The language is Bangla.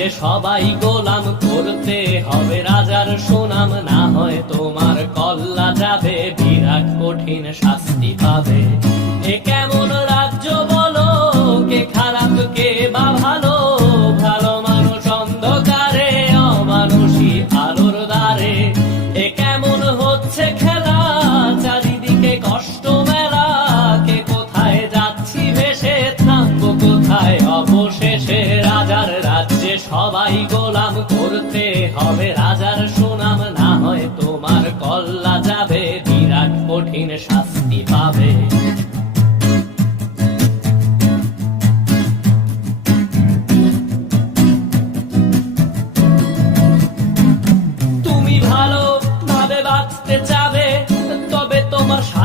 রাজ্যে সবাই গোলাম করতে হবে রাজার সুনাম, না হয় তোমার কল্লা যাবে, বিরাট কঠিন শাস্তি পাবে। এ কেমন রাজ্য বলো, কে খারাপ কে বা ভালো, ভালো মানুষ অন্ধকারে, অমানুষী আলোর দ্বারে। এ কেমন হচ্ছে খেলা, চারিদিকে কষ্ট মেলা, কে কোথায় যাচ্ছি ভেসে, থামবো কোথায় অবশেষে। রাজার রাজ্যে সবাই গোলাম করতে হবে রাজার সুনাম, না হয় তোমার কল্লা যাবে, বিরাট কঠিন শাস্তি পাবে।